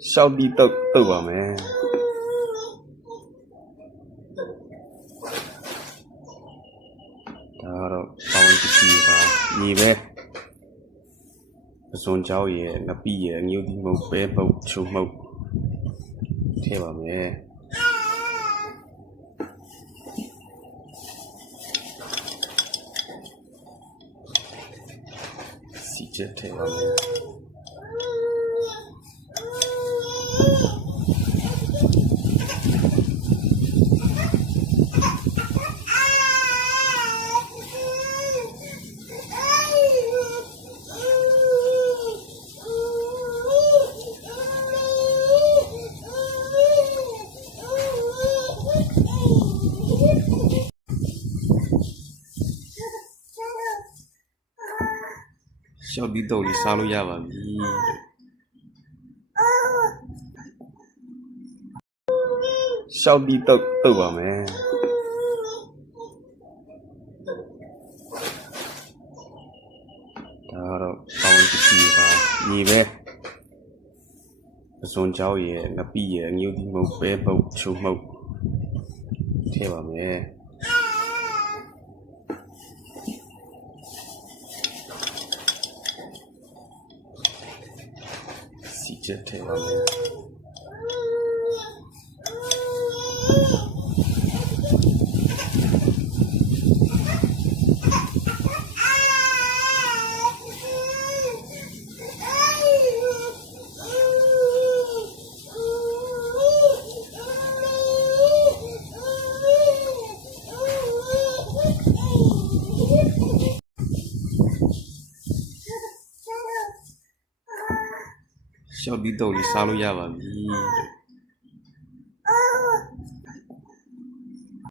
小弟豆吧没？ဒါကတော့ပေါင်းကြည့်ပါညီပဲပစွန်ကြောက်ရဲ့ငပိရဲ့အငြိုးဒီမုတ်ပဲပုတ်ချုံမုတ်ထည့်ပါမယ်စီချက်ထည့်ပါမယ်小弟豆里စားလို့ရပါပြီ小弟豆ပါမယ်ဒါကတော့ပေါင်းကြည့်ပါညီပဲပစွန်ကြောက်ရဲ့ငပိရဲ့အငြိုးဒီမုတ်ပဲပုတ်ချုံမုတ်ထည့်ပါမယ်စီချက်ထည့်ပါမယ်小弟豆里စားလို့ရပါပြီ